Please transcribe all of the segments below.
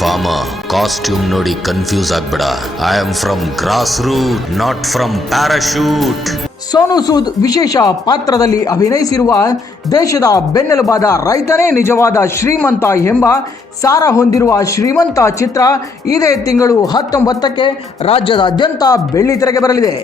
farmer. Costume ನೋಡಿ confuse ಆಗ್ಬೇಡ. I am from grass root, not from parachute. Sonu Sood ವಿಶೇಷ ಪಾತ್ರದಲ್ಲಿ ಅಭಿನಯಿಸಿರುವ ದೇಶದ ಬೆನ್ನೆಲುಬಾದ ರೈತನೇ ನಿಜವಾದ ಶ್ರೀಮಂತ ಎಂಬ ಸಾರ ಹೊಂದಿರುವ ಶ್ರೀಮಂತ ಚಿತ್ರ ಇದೇ ತಿಂಗಳು 19ಕ್ಕೆ ರಾಜ್ಯದಾದ್ಯಂತ ಬೆಳ್ಳಿತೆರೆಗೆ ಬರಲಿದೆ.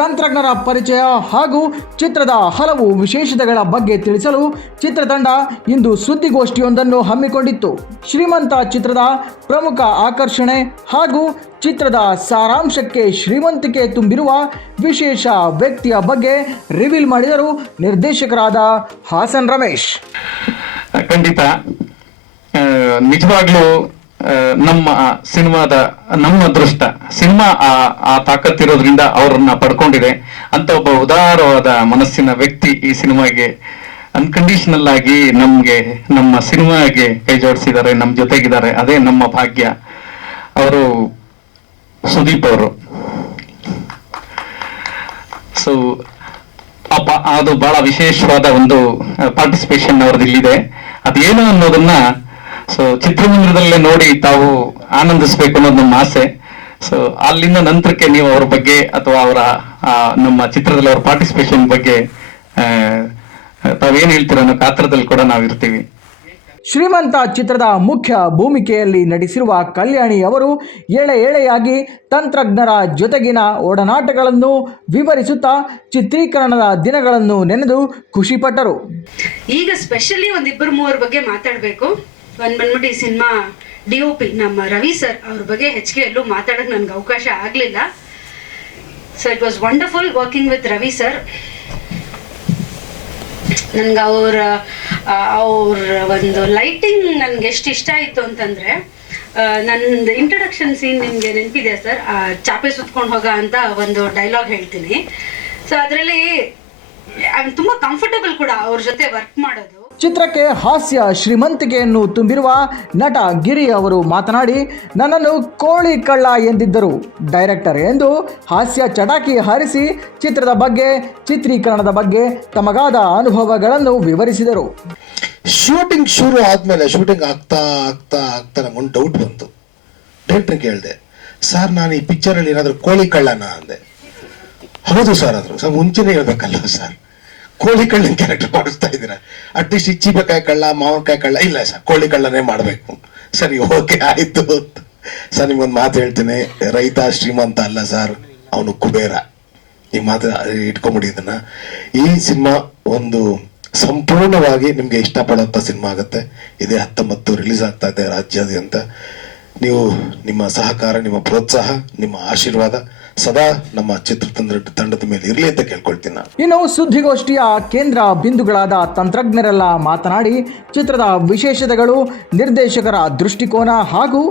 ತಂತ್ರಜ್ಞರ ಪರಿಚಯ ಹಾಗೂ ಚಿತ್ರದ ಹಲವು ವಿಶೇಷತೆಗಳ ಬಗ್ಗೆ ತಿಳಿಸಲು ಚಿತ್ರತಂಡ ಇಂದು ಸುದ್ದಿಗೋಷ್ಠಿಯೊಂದನ್ನು ಹಮ್ಮಿಕೊಂಡಿತ್ತು. ಶ್ರೀಮಂತ ಚಿತ್ರದ ಪ್ರಮುಖ ಆಕರ್ಷಣೆ ಹಾಗೂ ಚಿತ್ರದ ಸಾರಾಂಶಕ್ಕೆ ಶ್ರೀಮಂತಿಕೆ ತುಂಬಿರುವ ವಿಶೇಷ ವ್ಯಕ್ತಿಯ ಬಗ್ಗೆ ರಿವೀಲ್ ಮಾಡಿದರು ನಿರ್ದೇಶಕರಾದ ಹಾಸನ್ ರಮೇಶ್. ಖಂಡಿತ ನಿಜವಾಗ್ಲೂ ನಮ್ಮ ಸಿನಿಮಾದ ನಮ್ಮ ಅದೃಷ್ಟ ಸಿನಿಮಾ ಆ ತಾಕತ್ತಿರೋದ್ರಿಂದ ಅವರನ್ನ ಪಡ್ಕೊಂಡಿದೆ ಅಂತ ಒಬ್ಬ ಉದಾರವಾದ ಮನಸ್ಸಿನ ವ್ಯಕ್ತಿ ಈ ಸಿನಿಮಾಗೆ ಅನ್ಕಂಡೀಷನಲ್ ಆಗಿ ನಮ್ಮ ಸಿನಿಮಾಗೆ ಕೈ ಜೋಡಿಸಿದ್ದಾರೆ, ನಮ್ಮ ಜೊತೆಗಿದ್ದಾರೆ. ಅದೇ ನಮ್ಮ ಭಾಗ್ಯ. ಅವರು ಸುದೀಪ್ ಅವರು. ಸೊ ಅದು ಬಹಳ ವಿಶೇಷವಾದ ಒಂದು ಪಾರ್ಟಿಸಿಪೇಷನ್ ಅವ್ರದ್ದು ಇಲ್ಲಿದೆ. ಅದೇನು ಅನ್ನೋದನ್ನ ಸೊ ಚಿತ್ರಮಂದಿರದಲ್ಲೇ ನೋಡಿ ತಾವು ಆನಂದಿಸ್ಬೇಕು ಅನ್ನೋದು ನಮ್ಮ ಆಸೆ. ಸೊ ಅಲ್ಲಿಂದ ನಂತರಕ್ಕೆ ನೀವು ಅವ್ರ ಬಗ್ಗೆ ಅಥವಾ ಅವರ ನಮ್ಮ ಚಿತ್ರದಲ್ಲಿ ಅವ್ರ ಪಾರ್ಟಿಸಿಪೇಷನ್ ಬಗ್ಗೆ ತಾವೇನ್ ಹೇಳ್ತೀರ ಅನ್ನೋ ಕಾತ್ರದಲ್ಲಿ ಕೂಡ ನಾವು ಇರ್ತೀವಿ. ಶ್ರೀಮಂತ ಚಿತ್ರದ ಮುಖ್ಯ ಭೂಮಿಕೆಯಲ್ಲಿ ನಟಿಸಿರುವ ಕಲ್ಯಾಣಿ ಅವರು ಎಳೆಯಾಗಿ ತಂತ್ರಜ್ಞರ ಜೊತೆಗಿನ ಒಡನಾಟಗಳನ್ನು ವಿವರಿಸುತ್ತಾ ಚಿತ್ರೀಕರಣದ ದಿನಗಳನ್ನು ನೆನೆದು ಖುಷಿಪಟ್ಟರು. ಈಗ ಸ್ಪೆಷಲಿ ಒಂದಿಬ್ಬರು ಮೂವರ ಬಗ್ಗೆ ಮಾತಾಡಬೇಕು. ಬಂದ್ಬಿಟ್ಟು ಈ ಸಿನಿಮಾ DOP ನಮ್ಮ ರವಿ ಸರ್ ಅವ್ರ ಬಗ್ಗೆ ಹೆಚ್ಚಿಗೆ ಎಲ್ಲೂ ಮಾತಾಡೋಕೆ ನನಗೆ ಅವಕಾಶ ಆಗಲಿಲ್ಲ. So it was wonderful working with Ravi sir. ನನ್ಗೆ ಅವ್ರ ಒಂದು ಲೈಟಿಂಗ್ ನನ್ಗೆ ಎಷ್ಟು ಇಷ್ಟ ಆಯಿತು ಅಂತಂದರೆ, ನಂದು ಇಂಟ್ರೊಡಕ್ಷನ್ ಸೀನ್ ನಿಮಗೆ ನೆನಪಿದೆ ಸರ್, ಚಾಪೆ ಸುತ್ಕೊಂಡು ಹೋಗ ಅಂತ ಒಂದು ಡೈಲಾಗ್ ಹೇಳ್ತೀನಿ. ಸೊ ಅದರಲ್ಲಿ ತುಂಬ ಕಂಫರ್ಟಬಲ್ ಕೂಡ ಅವ್ರ ಜೊತೆ ವರ್ಕ್ ಮಾಡೋದು. ಚಿತ್ರಕ್ಕೆ ಹಾಸ್ಯ ಶ್ರೀಮಂತಿಕೆಯನ್ನು ತುಂಬಿರುವ ನಟ ಗಿರಿ ಅವರು ಮಾತನಾಡಿ, ನನ್ನನ್ನು ಕೋಳಿ ಕಳ್ಳ ಎಂದಿದ್ದರು ಡೈರೆಕ್ಟರ್ ಎಂದು ಹಾಸ್ಯ ಚಟಾಕಿ ಹಾರಿಸಿ ಚಿತ್ರದ ಬಗ್ಗೆ, ಚಿತ್ರೀಕರಣದ ಬಗ್ಗೆ ತಮಗಾದ ಅನುಭವಗಳನ್ನು ವಿವರಿಸಿದರು. ಶೂಟಿಂಗ್ ಶುರು ಆದ್ಮೇಲೆ ಶೂಟಿಂಗ್ ಆಗ್ತಾ ನಮ್ಗೊಂದು ಡೌಟ್ ಬಂತು. ಡೈರೆಕ್ಟರ್ ಕೇಳಿದೆ, ಸರ್ ನಾನು ಈ ಪಿಕ್ಚರಲ್ಲಿ ಏನಾದರೂ ಕೋಳಿ ಕಳ್ಳನ ಅಂದೆ. ಹೌದು ಸರ್ ಅಂದ್ರು. ಸರ್ ಮುಂಚೆನೇ ಹೇಳ್ಬೇಕಲ್ಲ ಸರ್, ಕೋಳಿ ಕಳ್ಳನ ಕ್ಯಾರೆಕ್ಟರ್ ಮಾಡಿಸ್ತಾ ಇದ್ದೀರಾ, ಅಟ್ಲೀಸ್ಟ್ ಇಚ್ಚಿಬೇಕಾಯಿ ಕಳ್ಳ ಮಾವಿನಕಾಯಿ ಕಳ್ಳ ಇಲ್ಲ ಸರ್, ಕೋಳಿ ಕಳ್ಳನೇ ಮಾಡಬೇಕು. ಸರಿ ಓಕೆ ಆಯ್ತು ಸರ್. ನಿಮ್ಗೊಂದು ಮಾತು ಹೇಳ್ತೀನಿ, ರೈತ ಶ್ರೀಮಂತ ಅಲ್ಲ ಸರ್, ಅವನು ಕುಬೇರ. ಈ ಮಾತು ಇಟ್ಕೊಂಬಿಡಿ. ಇದನ್ನ ಈ ಸಿನಿಮಾ ಒಂದು ಸಂಪೂರ್ಣವಾಗಿ ನಿಮ್ಗೆ ಇಷ್ಟಪಡುವಂತ ಸಿನಿಮಾ ಆಗುತ್ತೆ. ಇದೇ 19 ರಿಲೀಸ್ ಆಗ್ತಾ ಇದೆ ರಾಜ್ಯಾದ್ಯಂತ. ನೀವು ನಿಮ್ಮ ಸಹಕಾರ, ನಿಮ್ಮ ಪ್ರೋತ್ಸಾಹ, ನಿಮ್ಮ ಆಶೀರ್ವಾದ ಸದಾ ನಮ್ಮ ಚಿತ್ರತಂಡದ ಮೇಲೆ ಇರಲಿ ಅಂತ ಕೇಳ್ಕೊಳ್ತೀನಿ ನಾನು. ಇನ್ನು ಸುದ್ದಿಗೋಷ್ಠಿಯ ಕೇಂದ್ರ ಬಿಂದುಗಳಾದ ತಂತ್ರಜ್ಞರೆಲ್ಲ ಮಾತನಾಡಿ ಚಿತ್ರದ ವಿಶೇಷತೆಗಳು, ನಿರ್ದೇಶಕರ ದೃಷ್ಟಿಕೋನ ಹಾಗೂ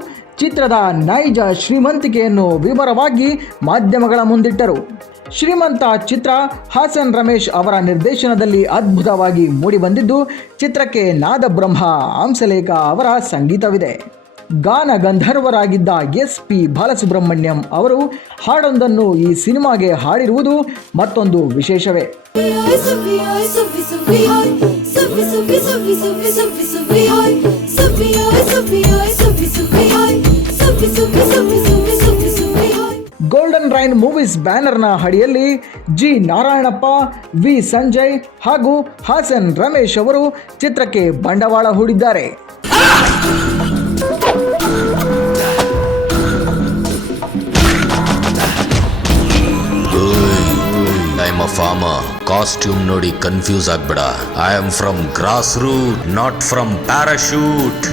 ಚಿತ್ರದ ನೈಜ ಶ್ರೀಮಂತಿಕೆಯನ್ನು ವಿವರವಾಗಿ ಮಾಧ್ಯಮಗಳ ಮುಂದಿಟ್ಟರು. ಶ್ರೀಮಂತ ಚಿತ್ರ ಹಾಸನ್ ರಮೇಶ್ ಅವರ ನಿರ್ದೇಶನದಲ್ಲಿ ಅದ್ಭುತವಾಗಿ ಮೂಡಿಬಂದಿದ್ದು, ಚಿತ್ರಕ್ಕೆ ನಾದಬ್ರಹ್ಮ ಹಂಸಲೇಖ ಅವರ ಸಂಗೀತವಿದೆ. ಗಾನ ಗಂಧರ್ವರಾಗಿದ್ದ SP ಬಾಲಸುಬ್ರಹ್ಮಣ್ಯಂ ಅವರು ಹಾಡೊಂದನ್ನು ಈ ಸಿನಿಮಾಗೆ ಹಾಡಿರುವುದು ಮತ್ತೊಂದು ವಿಶೇಷವೇ. ಗೋಲ್ಡನ್ ರೈನ್ ಮೂವೀಸ್ ಬ್ಯಾನರ್ನ ಅಡಿಯಲ್ಲಿ G ನಾರಾಯಣಪ್ಪ, V ಸಂಜಯ್ ಹಾಗೂ ಹಾಸನ್ ರಮೇಶ್ ಅವರು ಚಿತ್ರಕ್ಕೆ ಬಂಡವಾಳ ಹೂಡಿದ್ದಾರೆ. I am a farmer. Costume ನೋಡಿ ಕನ್ಫ್ಯೂಸ್ ಆಗ್ಬೇಡ. I am from grass root, not from parachute.